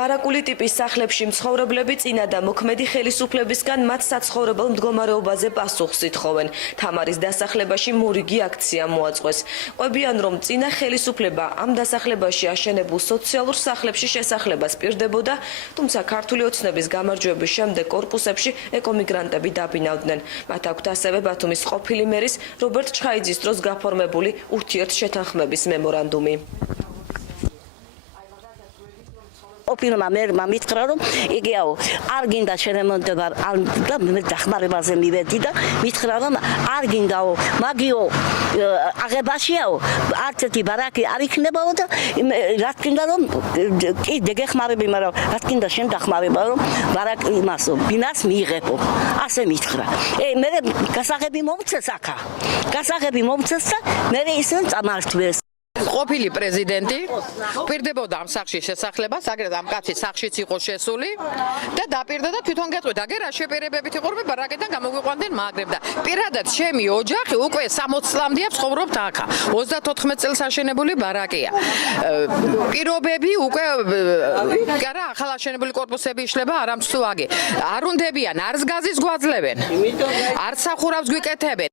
ბარაკული ტიპის სახლებში მცხოვრებლები წინა და მოქმედი ხელისუფლებისგან მათ საცხოვრებელ მდგომარეობაზე პასუხს ითხოვენ. თამარის დასახლებაში მორიგი აქცია მოაწყვეს. ყვებიან, რომ წინა ხელისუფლება ამ დასახლებაში აშენებულ სოციალურ სახლებში შესახლებას პირდებოდა, თუმცა ქართული ოცნების გამარჯვების შემდეგ კორპუსებში ეკომიგრანტები დაბინავდნენ. მათ აქვთ ასევე ბათუმის ყოფილი მერის რობერტ ჩხაიძის დროს გაფორმებული ურთიერთშეთანხმების მემორანდუმი. ოფილმა მერმა მითხრა რომ იგეაო არ გინდა შერემონტება და მე დახმარებაზე მივედი და მითხრა რომ არ გინდაო მაგიო აღებაშიაო არც ერთი ბარაკი არ იქნებაო და რა გინდა რომ კი დეგეხმარები მაგრამ რა გინდა შენ დახმარება რომ ბარაკი იმასო ბინას მიიღებო ასე მითხრა მე გასაღები მომწეს აქა გასაღები მომწეს და მე ისინი წამართვეს ყოფილი პრეზიდენტი პირდებოდა ამ სახში შესახლებას, აგრეთვე ამ კაცის სახშიც იყო შესული და დაპირდა და თვითონ გეტყვით, აგერ რა შეპირებებით იყურები ბარაკიდან გამოგვიყვანდნენ მაგრებ და პირადად ჩემი ოჯახი უკვე 60 წლამდეა ცხოვრობთ აქა. 34 წელს აშენებული ბარაკია. პირობები უკვე არა ახალ აშენებული კორპუსები იშლება არამც თუ აგი. არ უნდებიან, არც გაზის გვაძლევენ. არც სახურავს გვიკეთებენ.